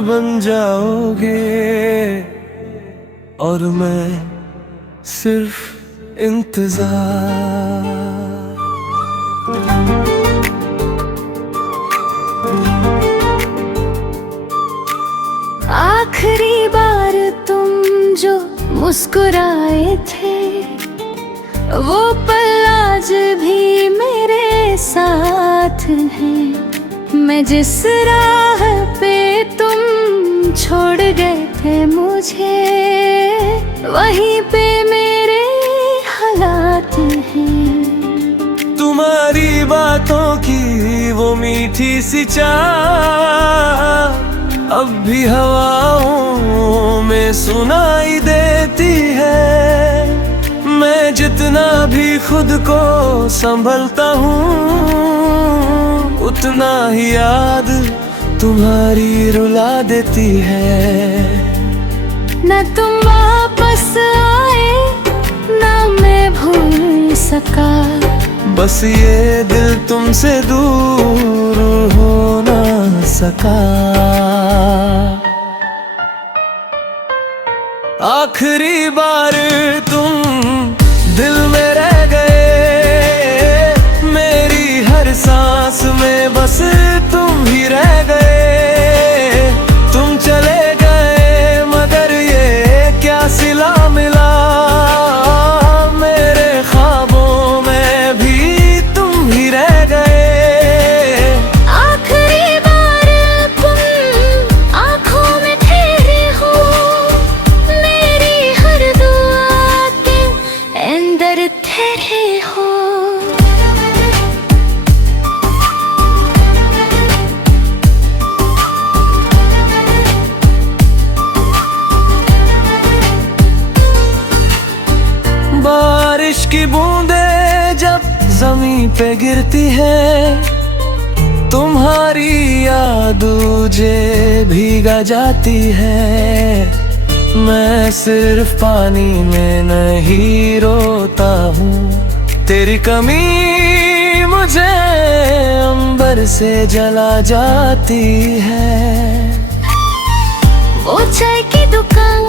बन जाओगे और मैं सिर्फ इंतजार। आखिरी बार तुम जो मुस्कुराए थे वो पल आज भी मेरे साथ हैं। मैं जिस राह पे तुम छोड़ गए थे मुझे वहीं पे मेरे हालात हैं। तुम्हारी बातों की वो मीठी सी चाह अब भी हवाओं में सुनाई देती है। मैं जितना भी खुद को संभलता हूँ उतना ही याद तुम्हारी रुला देती है। न तुम वापस आए न मैं भूल सका, बस ये दिल तुमसे दूर हो ना सका। आखिरी बार तुम दिल में रह गए, मेरी हर सांस में बस तुम ही रह गए। तुम चले गए मगर ये क्या सिला मिला, मेरे ख्वाबों में भी तुम ही रह गए। आखिरी बार तुम आँखों में ठहरे हो, मेरी हर दुआ के अंदर ठहरे हो। बारिश की बूंदें जब जमीन पे गिरती है, तुम्हारी याद मुझे भीगा जाती है। मैं सिर्फ पानी में नहीं रोता हूँ, तेरी कमी मुझे अंबर से जला जाती है। वो चाय की दुकान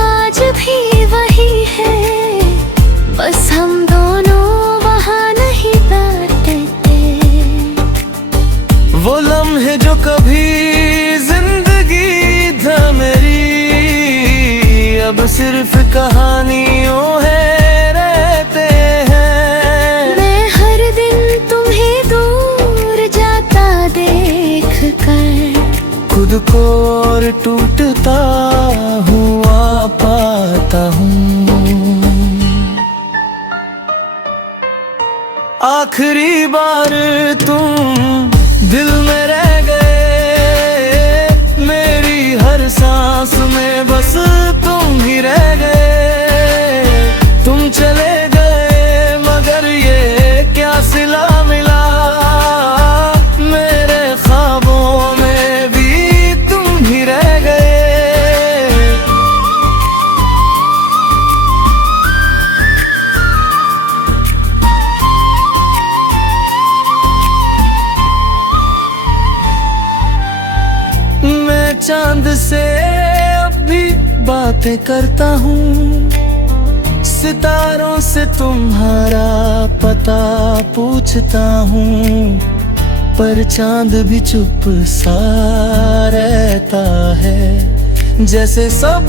आज भी वही है, बस हम दोनों वहाँ नहीं बैठते। वो लम्हे जो कभी जिंदगी था मेरी अब सिर्फ कहानियों है रहते हैं। मैं हर दिन तुम्हें दूर जाता देख कर खुद को और टूटता हुआ पाता हूँ। आखिरी बार तुम दिल में रह गए, मेरी हर सांस में बस तुम ही रह गए। तुम चले गए मगर ये क्या सिला मिला, मेरे ख्वाबों में भी तुम ही रह गए। मैं चांद से अब भी बातें करता हूँ, सितारों से तुम्हारा पता पूछता हूँ, पर चांद भी चुप सा रहता है। जैसे सब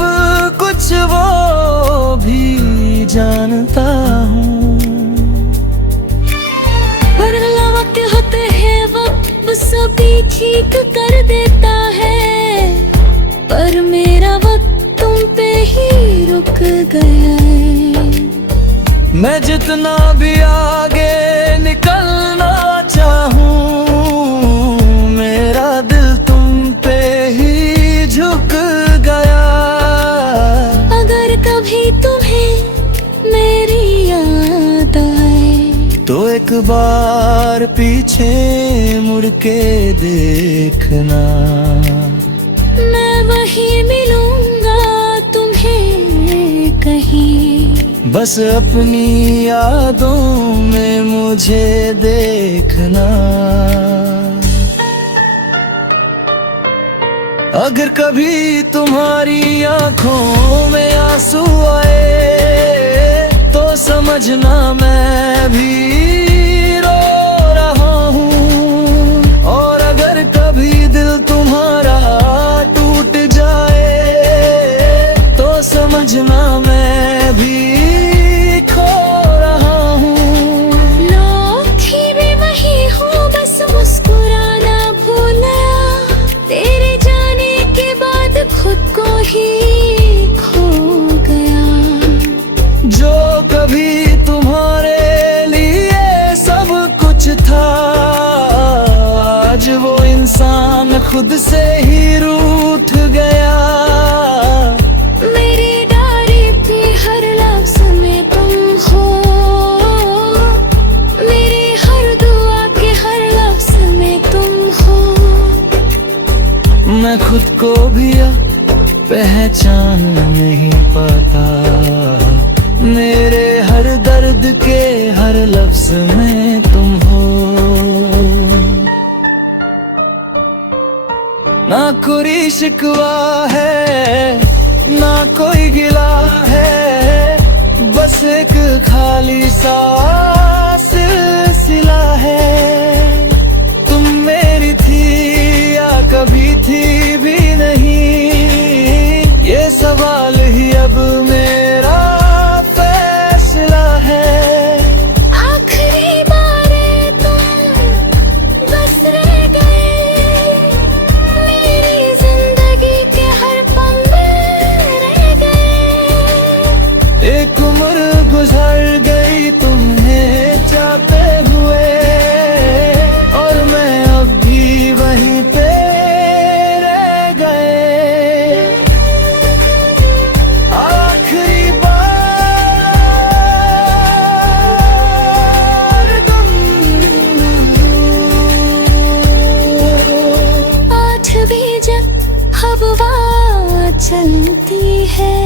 कुछ वो भी जानता हूँ, पर वक्त होते हैं वो सभी ठीक कर देता है। पर मेरा वक्त तुम पे ही रुक गया है। मैं जितना भी आगे निकलना चाहूँ मेरा दिल तुम पे ही झुक गया। अगर कभी तुम्हें मेरी याद आए तो एक बार पीछे मुड़ के देखना, मैं वहीं मिलूंगा तुम्हें कहीं। बस अपनी यादों में मुझे देखना। अगर कभी तुम्हारी आंखों में आंसू आए तो समझना मैं भी रो रहा हूँ। और अगर कभी दिल तुम्हारा टूट जाए तो समझना मैं भी खो रहा हूँ। लौटी भी वही हूँ, बस मुस्कुराना भूला। तेरे जाने के बाद खुद को ही खो गया। जो कभी तुम्हारे लिए सब कुछ था, आज वो इंसान खुद से ही रूठ गया। मेरी डायरी पे हर लफ्ज में तुम हो, मेरी हर दुआ के हर लफ्ज में तुम हो। मैं खुद को भी पहचान नहीं पाता, मेरे हर दर्द के हर लफ्ज में तुम हो। ना कोई शिकवा है ना कोई गिला है, बस एक खाली सा सिलसिला है। तुम मेरी थी या कभी थी भी नहीं, ये सवाल ही अब मेरा फैसला है। आखिरी बार तुम बस रह गए, मेरी जिंदगी के हर पल में रह गए। एक उम्र गुजर गई तुम्हें चाहते हुए, और मैं अब भी वहीं पे रह गए। आखिरी बार तुम 8 बजे हवा चलती है,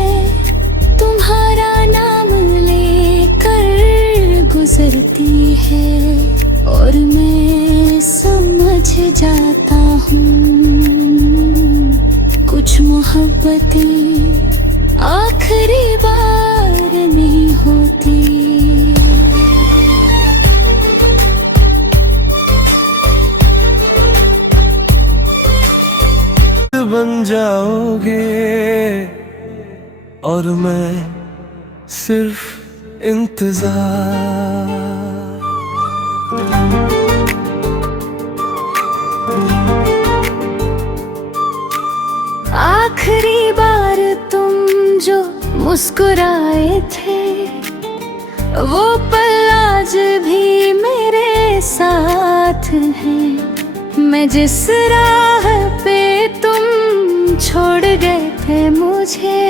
तुम्हारा नाम लेकर गुजरती है। और मैं समझ जाता हूँ कुछ मोहब्बतें आखिरी बार नहीं होती। बन जाओगे और मैं सिर्फ इंतजार। आखिरी बार तुम जो मुस्कुराए थे, वो पल आज भी मेरे साथ हैं। मैं जिस राह पे तुम छोड़ गए थे मुझे,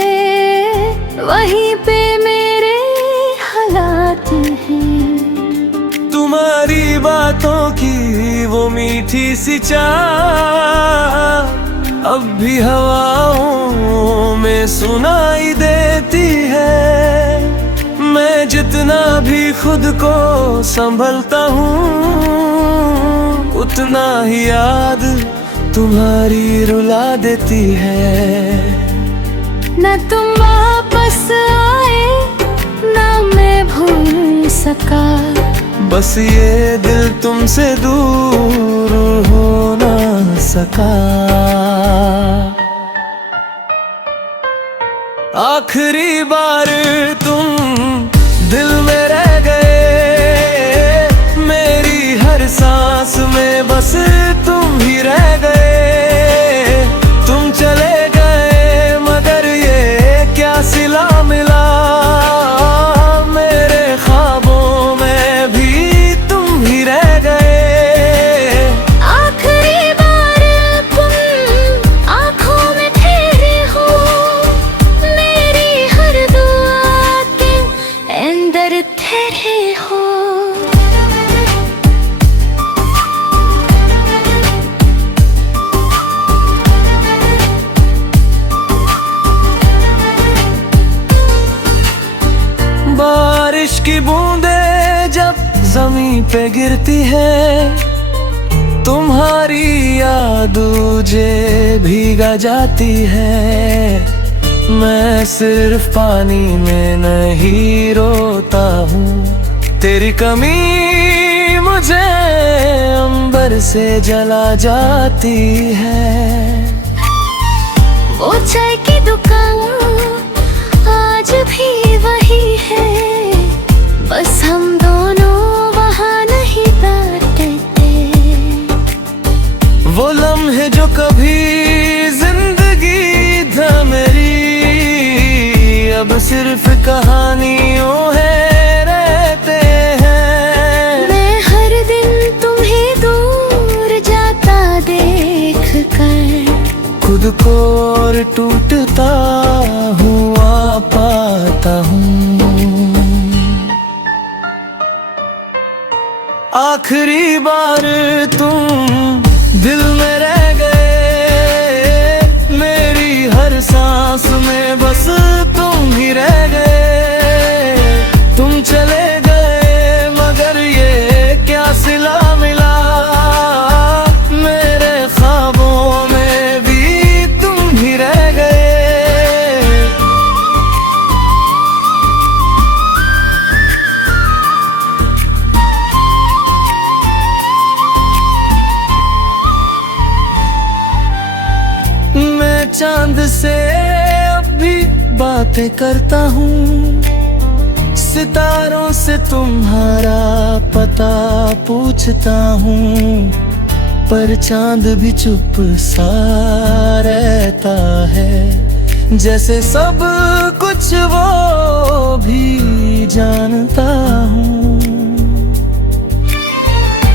वहीं पे मेरे हालात हैं। तुम्हारी बातों की वो मीठी सी चाह अब भी हवाओं में सुनाई देती है। मैं जितना भी खुद को संभलता हूँ, उतना ही याद तुम्हारी रुला देती है। न तुम वापस आए न मैं भूल सका, बस ये दिल तुमसे दूर हो ना सका। आखिरी बार तुम दिल में रह गए, मेरी हर सांस में बस तुम ही रह गए। तुम चले गए मगर ये क्या सिला मिला, मेरे ख्वाबों में भी तुम ही रह गए। आखिरी बार तुम आँखों में ठहरे हो, मेरी हर दुआ के अंदर ठहरे हो। बारिश की बूंदें जब जमीन पे गिरती है, तुम्हारी याद मुझे भीगा जाती है। मैं सिर्फ पानी में नहीं रोता हूँ, तेरी कमी मुझे अंबर से जला जाती है। वो चाय की दुकान आज भी वही है, बस हम दोनों वहाँ नहीं बैठते। वो लम्हे जो कभी जिंदगी था मेरी, अब सिर्फ कहानियों है रहते हैं। मैं हर दिन तुम्हें दूर जाता देख कर खुद को और टूटता हुआ पाता हूँ। आखिरी बार तुम दिल में रह गए, मेरी हर सांस में बस तुम ही रह गए। तुम चले गए मगर ये क्या सिला मिला, मेरे ख्वाबों में भी तुम ही रह गए। मैं चांद से अब भी बातें करता हूँ, सितारों से तुम्हारा पता पूछता हूँ, पर चांद भी चुप सा रहता है, जैसे सब कुछ वो भी जानता हूँ।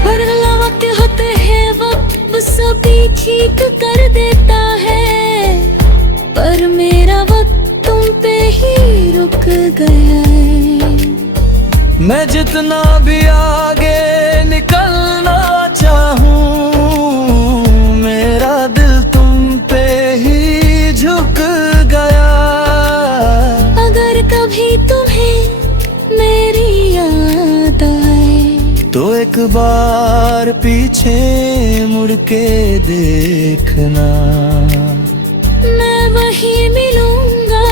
वरना वक्त होते हैं वक्त सभी ठीक कर देता है, पर मेरा वक्त तुम पे ही रुक गया है। मैं जितना भी आगे निकलना चाहूँ, मेरा दिल तुम पे ही झुक गया। अगर कभी तुम्हें मेरी याद आए तो एक बार पीछे मुड़ के देखना, मैं वहीं मिलूंगा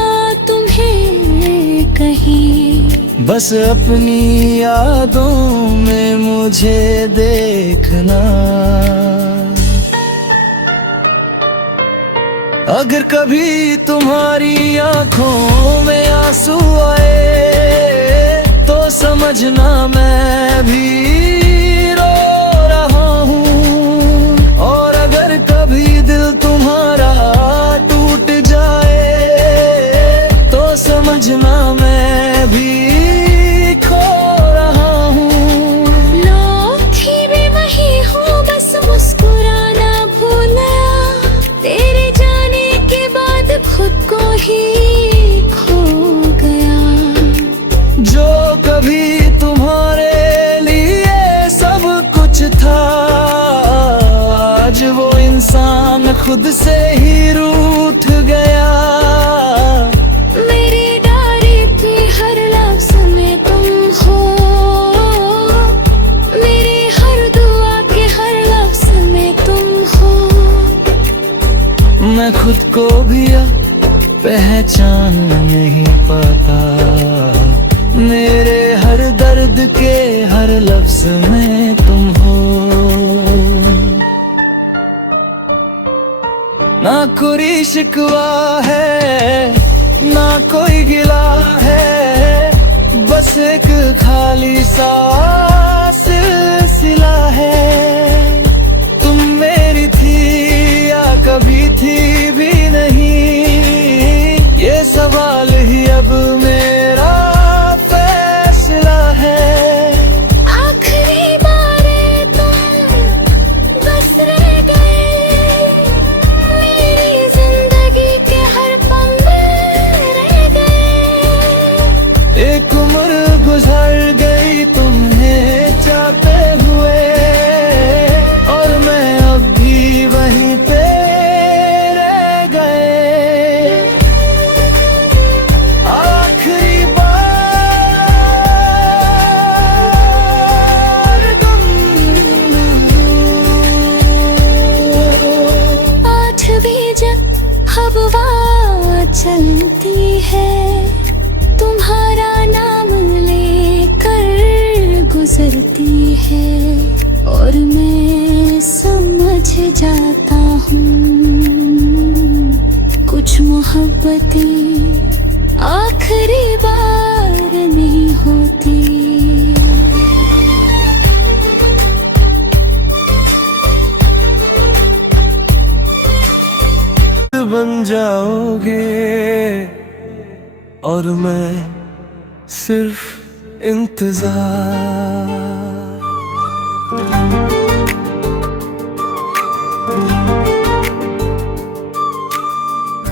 तुम्हें कहीं। बस अपनी यादों में मुझे देखना। अगर कभी तुम्हारी आंखों में आंसू आए तो समझना मैं भी रो रहा हूँ, और अगर कभी दिल तुम्हारा टूट जाए तो समझना मैं भी खो रहा हूँ। लौटी भी वही हूँ, बस मुस्कुराना भूला, तेरे जाने के बाद खुद को ही खो गया। जो कभी तुम्हारे लिए सब कुछ था, आज वो इंसान खुद से ही रूठ गया। मेरी डायरी की हर लफ्ज़ में तुम हो, मेरी हर दुआ के हर लफ्ज़ में तुम हो। मैं खुद को भी पहचान नहीं पाता, मेरे हर दर्द के हर लफ्ज में तुम हो। ना कोई शिकवा है ना कोई गिला है, बस एक खाली सा सिलसिला है। तुम मेरी थी या कभी थी भी नहीं, ये सवाल ही अब मेरा फैसला है। आखिरी बार तुम बस रह गए, मेरी जिंदगी के हर पल में रह गए। एक उम्र गुजर गई तुम्हें हवा चलती है, तुम्हारा नाम लेकर गुजरती है, और मैं समझ जाता हूँ कुछ मोहब्बतें आखिरी बार नहीं होती। बन जाओगे और मैं सिर्फ इंतजार।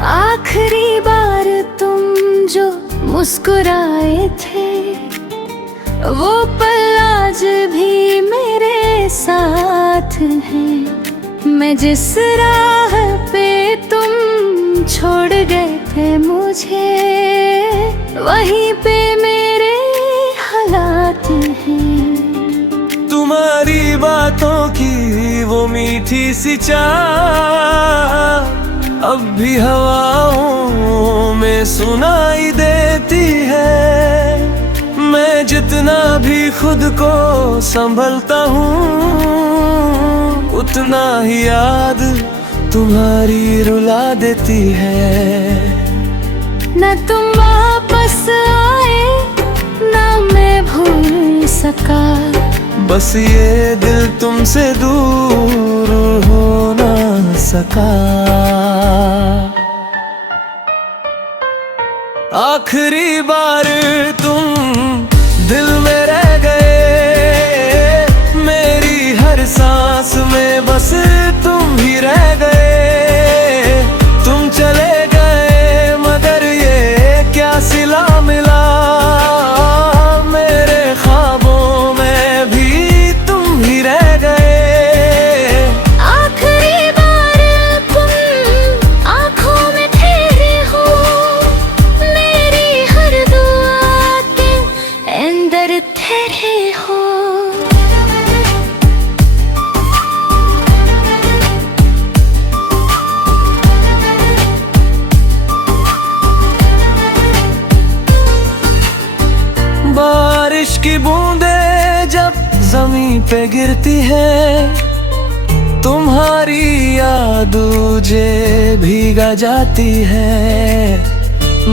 आखिरी बार तुम जो मुस्कुराए थे, वो पल आज भी मेरे साथ है। मैं जिस राह पे तुम छोड़ गए थे मुझे, वहीं पे मेरे हालात हैं। तुम्हारी बातों की वो मीठी सी चाह अब भी हवाओं में सुनाई देती है। मैं जितना भी खुद को संभलता हूँ, उतना ही याद तुम्हारी रुला देती है। न तुम वापस आए, न मैं भूल सका, बस ये दिल तुमसे दूर हो ना सका। आखिरी बार तुम दिल में रह गए, मेरी हर सांस में बस तुम ही रह गए। तुम चले गए मगर ये क्या सिला मिला, मेरे ख्वाबों में भी तुम ही रह गए। आखिरी बार तुम आँखों में ठहरे हो, मेरी हर दुआ के अंदर ठहरे हो। बारिश की बूंदें जब जमीन पे गिरती है, तुम्हारी याद मुझे भीगा जाती है।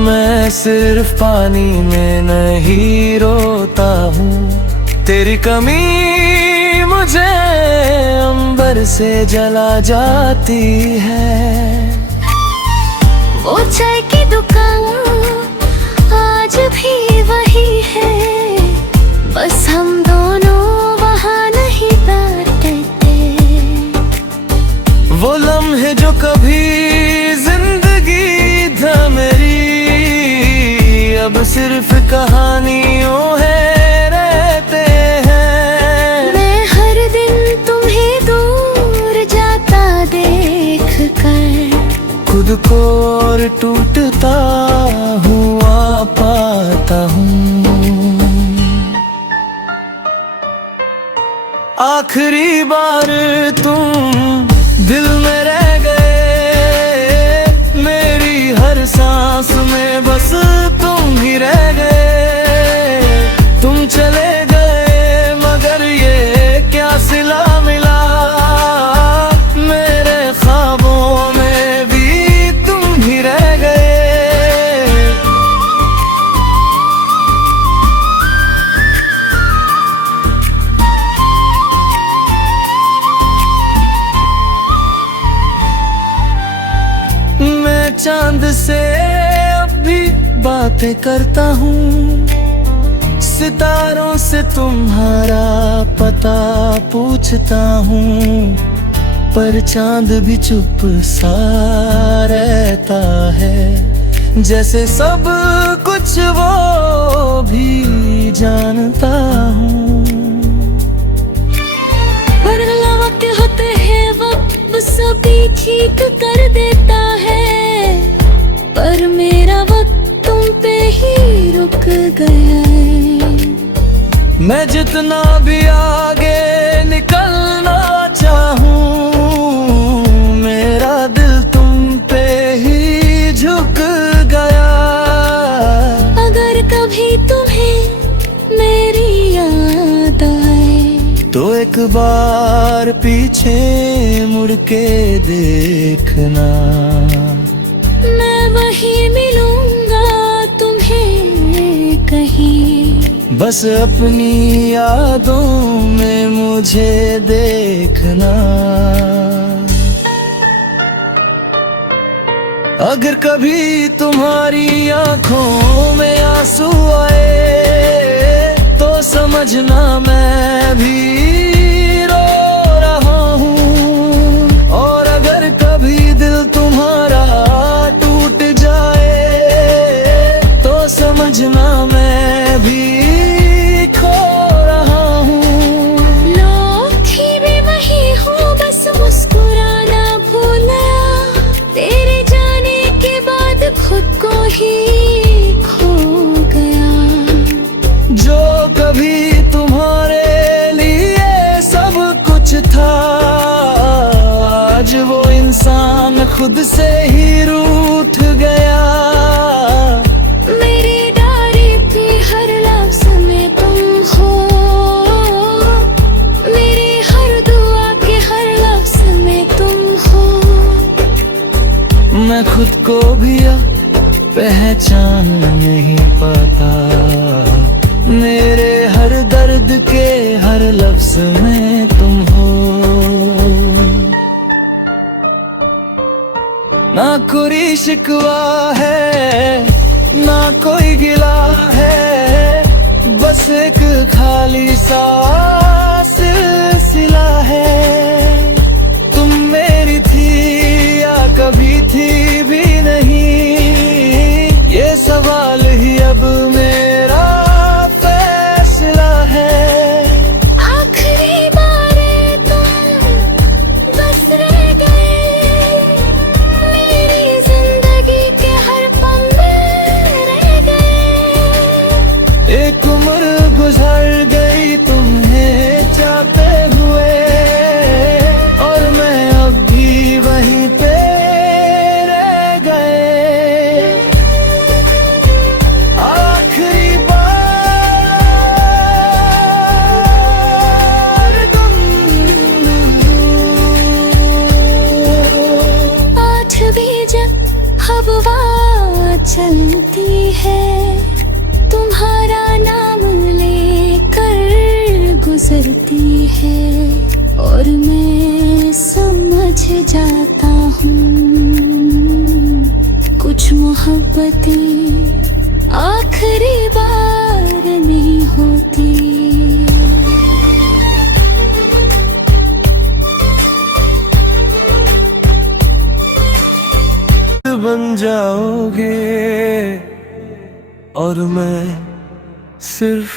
मैं सिर्फ पानी में नहीं रोता हूँ, तेरी कमी मुझे अंबर से जला जाती है। वो चाय की दुकान आज भी वही है, बस हम दोनों वहाँ नहीं बैठते। वो लम्हे जो कभी जिंदगी था मेरी, अब सिर्फ कहानियों है रहते हैं। मैं हर दिन तुम्हें दूर जाता देख कर खुद को और टूटता हुआ पाता हूँ। आखिरी बार तुम दिल में रह गए, मेरी हर सांस में बस तुम ही रह गए। तुम चले गए मगर ये क्या सिला मिला, मेरे ख्वाबों में भी तुम ही रह गए। मैं चांद से अब भी बातें करता हूँ, सितारों से तुम्हारा पता पूछता हूँ, पर चांद भी चुप सा रहता है, जैसे सब कुछ वो भी जानता हूँ। वरना वक्त होते हैं वक्त सभी ठीक कर देता है, पर मेरा वक्त तुम पे ही रुक गया है। मैं जितना भी आगे निकलना चाहूँ, मेरा दिल तुम पे ही बार पीछे मुड़ के देखना, मैं वहीं मिलूंगा तुम्हें कहीं। बस अपनी यादों में मुझे देखना। अगर कभी तुम्हारी आंखों में आंसू आए तो समझना मैं भी रो रहा हूँ। और अगर कभी दिल तुम्हारा टूट जाए तो समझना मैं भी खो रहा हूँ। लौटी भी वही हूँ, बस मुस्कुराना भूला। तेरे जाने के बाद खुद को ही खो गया। जो कभी तुम्हारे लिए सब कुछ था, आज वो इंसान खुद से ही रूठ गया। मेरी डायरी पे हर लफ्ज़ में तुम हो, मेरी हर दुआ के हर लफ्ज़ में तुम हो। मैं खुद को भी अब पहचान नहीं पाता, मेरे हर दर्द के हर लफ्ज़ में तुम हो। ना कोई शिकवा है ना कोई गिला है, बस एक खाली सा सिलसिला है। तुम मेरी थी या कभी थी भी नहीं, ये सवाल ही अब मेरा फैसला है। आखिरी बार तुम बस रह गए, मेरी जिंदगी के हर पल में रह गए। एक उम्र गुजर गई तुम्हें चाहते हुए, और मैं अब भी वहीं पे रह गए। आखिरी बार तुम 8 बजे हवा चलती है, तुम्हारा नाम लेकर गुजरती है। और मैं समझ जाता हूँ कुछ मोहब्बतें आखिरी बार नहीं होती। बन जाओगे और मैं सिर्फ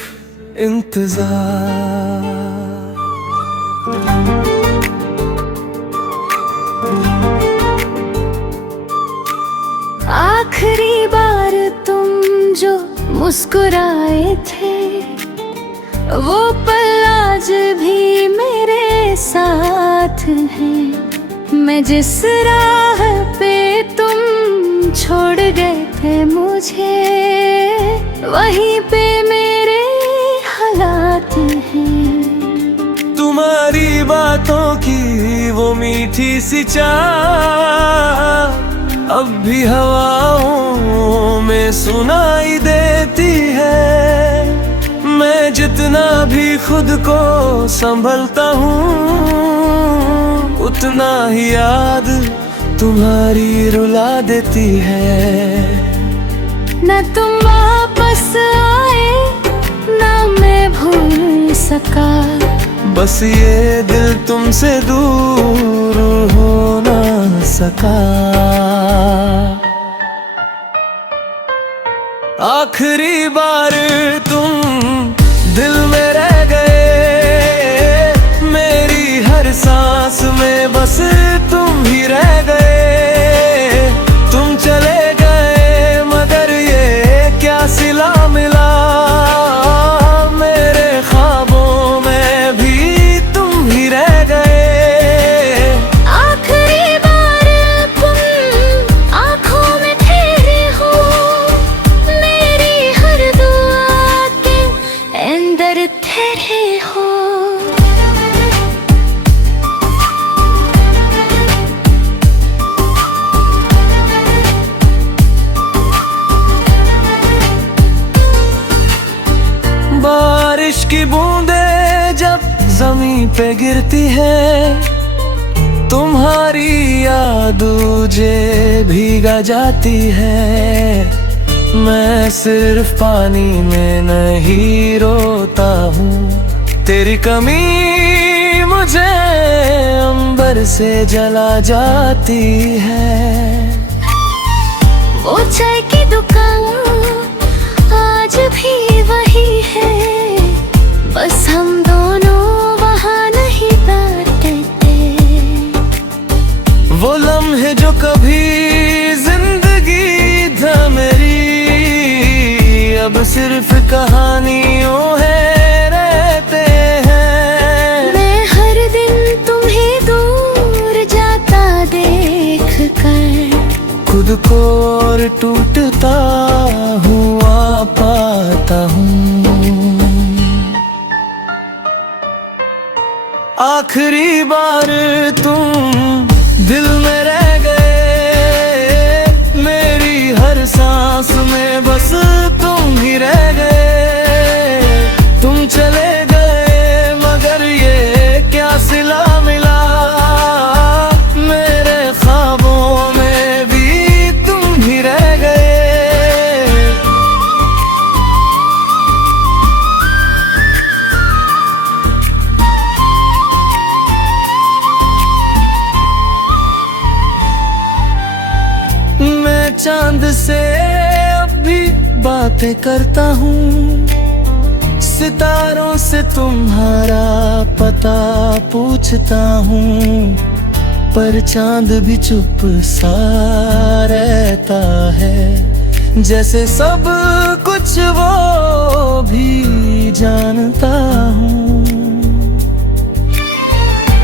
इंतजार। आखिरी बार तुम जो मुस्कुराए थे, वो पल आज भी मेरे साथ हैं। मैं जिस राह पे तुम छोड़ गए थे मुझे, वहीं पे मेरे हालात हैं। तुम्हारी बातों की वो मीठी सी चाह अब भी हवाओं में सुनाई देती है। मैं जितना भी खुद को संभलता हूँ, उतना ही याद तुम्हारी रुला देती है। न तुम वापस आए न मैं भूल सका, बस ये दिल तुमसे दूर हो ना सका। आखिरी बार तुम दिल में रह गए, मेरी हर सांस में बस तुम ही रह गए। तुम चले गए मगर ये क्या सिला मिला, मेरे ख्वाबों में भी तुम ही रह गए। आखिरी बार तुम आँखों में ठहरे हो, मेरी हर दुआ के अंदर ठहरे हो। पे गिरती है तुम्हारी याद मुझे भीगा जाती है। मैं सिर्फ पानी में नहीं रोता हूँ, तेरी कमी मुझे अंबर से जला जाती है। वो चाय की दुकान आज भी वही है, बस हम दोनों वहाँ नहीं बैठते। वो लम्हे जो कभी जिंदगी था मेरी, अब सिर्फ कहानियों है रहते हैं। मैं हर दिन तुम्हें दूर जाता देख कर खुद को और टूटता हुआ पाता हूँ। आखिरी बार तुम दिल में रह गए, मेरी हर सांस में बस तुम ही रह गए। तुम चले गए मगर ये क्या सिला मिला, मेरे ख्वाबों में भी तुम ही रह गए। मैं चांद से अब भी बातें करता हूँ, सितारों से तुम्हारा पता पूछता हूँ, पर चांद भी चुप सा रहता है, जैसे सब कुछ वो भी जानता हूँ।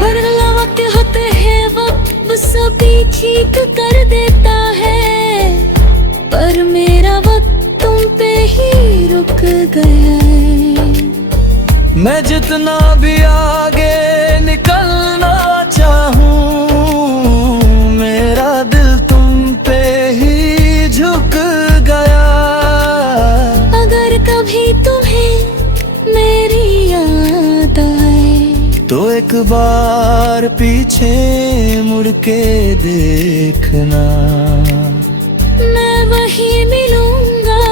पर वक्त होते हैं वो सभी ठीक कर देता है, पर मेरा वक्त तुम पे ही रुक गया है। मैं जितना भी आगे निकलना चाहूँ, मेरा दिल तुम पे ही झुक गया। अगर कभी तुम्हें मेरी याद आए तो एक बार पीछे मुड़ के देखना, मैं वहीं मिलूंगा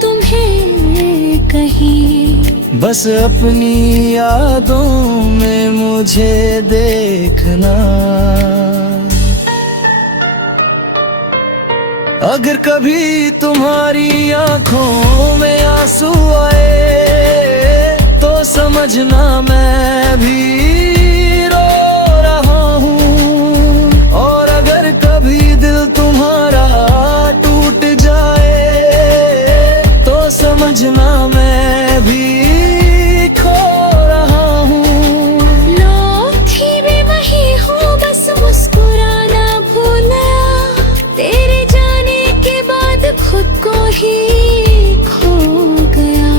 तुम्हें कहीं। बस अपनी यादों में मुझे देखना। अगर कभी तुम्हारी आंखों में आंसू आए तो समझना मैं भी रो रहा हूँ, और अगर कभी दिल तुम्हारा टूट जाए तो समझना मैं भी खो रहा हूँ। लौटी भी वही हूँ, बस मुस्कुराना भूला, तेरे जाने के बाद खुद को ही खो गया।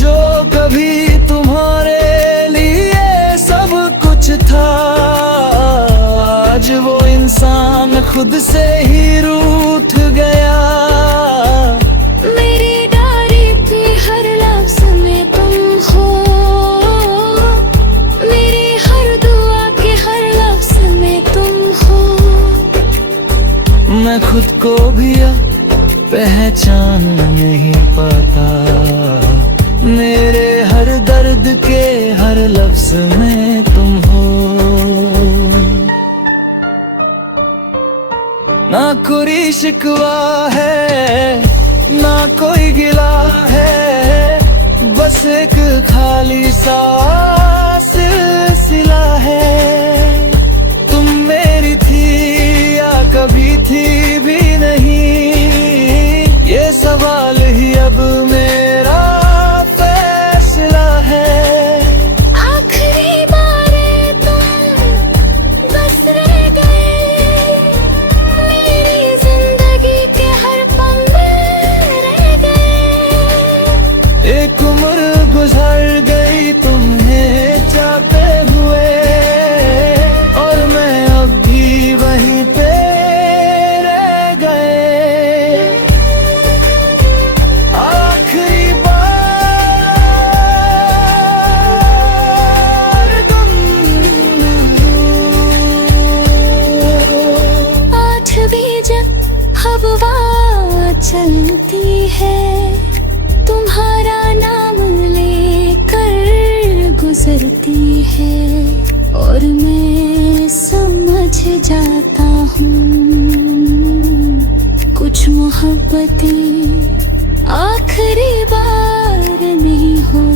जो कभी तुम्हारे लिए सब कुछ था, आज वो इंसान खुद से ही रूठ गया। मेरी डायरी पे हर लफ्ज में तुम हो, मेरी हर दुआ के हर लफ्ज में तुम हो। मैं खुद को भी अब पहचान नहीं पाता, मेरे हर दर्द के हर लफ्ज में तुम हो। ना कोई शिकवा है ना कोई गिला है, बस एक खाली सा सिलसिला है। तुम मेरी थी या कभी थी भी नहीं, ये सवाल ही अब मेरा फैसला है। आखिरी बार तुम बस रह गए, मेरी जिंदगी के हर पल में रह गए। एक उम्र गुजर गई तुम्हें चाहते हुए, जब हवा चलती है, तुम्हारा नाम लेकर गुजरती है, और मैं समझ जाता हूँ कुछ मोहब्बतें आखिरी बार नहीं हो